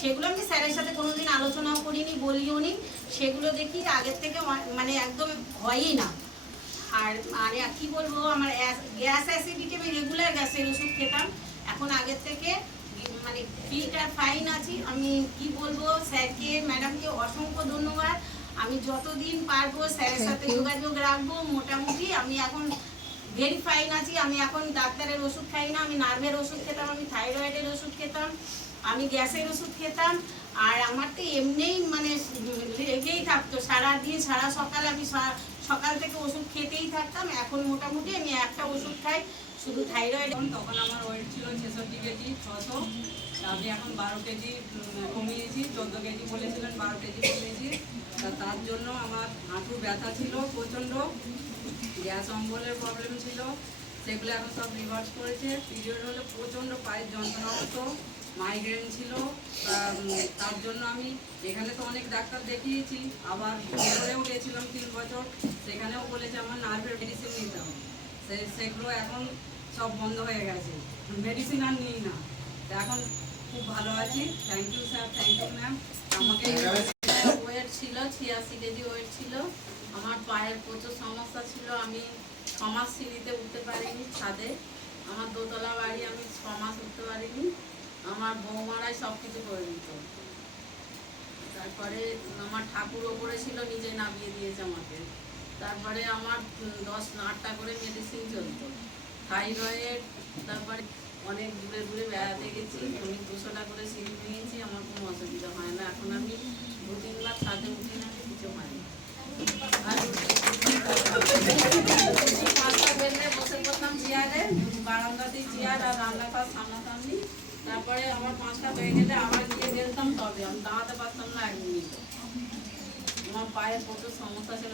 সেগুলো আমি স্যারের সাথে কোনোদিন আলোচনাও করিনি, বলিও নি। সেগুলো দেখি আগের থেকে মানে একদম হয়ই না। আর মানে কি বলবো, আমার গ্যাস অ্যাসিডিটি, আমি রেগুলার গ্যাসের ওষুধ খেতাম। এখন আগের থেকে মানে ফিট আর ফাইন আছি। আমি কি বলবো, স্যারকে ম্যাডামকে অসংখ্য ধন্যবাদ। আমি যতদিন পারবো স্যারের সাথে যোগাযোগ রাখবো। মোটামুটি আমি এখন ভেরি ফাইন আছি। আমি এখন ডাক্তারের ওষুধ খাই না। আমি নার্ভের ওষুধ খেতাম, আমি থাইরয়েডের ওষুধ খেতাম, আমি গ্যাসের ওষুধ খেতাম। আর আমার তো এমনিই মানে লেগেই থাকতো সারাদিন, সারা সকাল আমি সকাল থেকে ওষুধ খেতেই থাকতাম। এখন মোটামুটি আমি একটা ওষুধ খাই শুধু থাইরয়েড। তখন আমার ওয়েট ছিল 66 কেজি 600। আমি এখন 12 কেজি কমিয়েছি। 14 কেজি বলেছিলেন, 12 কেজি কমিয়েছি। তার জন্য আমার হাঁটু ব্যথা ছিল প্রচণ্ড, গ্যাস অম্বলের প্রবলেম ছিল, সেগুলো এখন সব রিভার্স করেছে। পিরিয়ড হলে প্রচণ্ড পায়ের যন্ত্রণা হতো, মাইগ্রেন ছিল। তার জন্য আমি এখানে তো অনেক ডাক্তার দেখিয়েছি, আবার ভেতরেও গেছিলাম 3 বছর, সেখানেও বলেছে আমার নার্ভের মেডিসিন নিতে হবে। সেগুলো এখন সব বন্ধ হয়ে গেছে, মেডিসিন আর নিই না। এখন খুব ভালো আছি। Thank you sir, thank you ma'am. আমাকে ওয়েট ছিল 86 কেজি ওয়েট ছিল। আমার পায়ের প্রচুর সমস্যা ছিল। আমি 6 মাস সিঁড়িতে উঠতে পারিনি, ছাদে। আমার দোতলা বাড়ি, আমি 6 মাস উঠতে পারিনি। আমার বৌমারাই সব কিছু করে দিত। তারপরে আমার ঠাকুর ওপরে ছিল, নিজে নামিয়ে দিয়েছে আমাকে। তারপরে আমার 10-8টা করে মেডিসিন চলতো, থাইরয়েড। তারপরে অনেক দূরে দূরে বেড়াতে গেছি, আমি 200টা করে সিঁড়ি নিয়েছি, আমার কোনো অসুবিধা হয় না। এখন আমি 2-3 বার ছাদে উঠে না, কিছু হয় না। আর 5টা বেললে বসে পড়তাম চেয়ারে, বারান্দাতেই চেয়ার আর রান্নাঘর সামনাসামনি। তারপরে আমার 5টা হয়ে গেলে আবার গিয়ে বেলতাম, তবে আমি দাঁড়াতে পারতাম না 1 মিনিট। আমার পায়ের প্রচুর সমস্যা ছিল।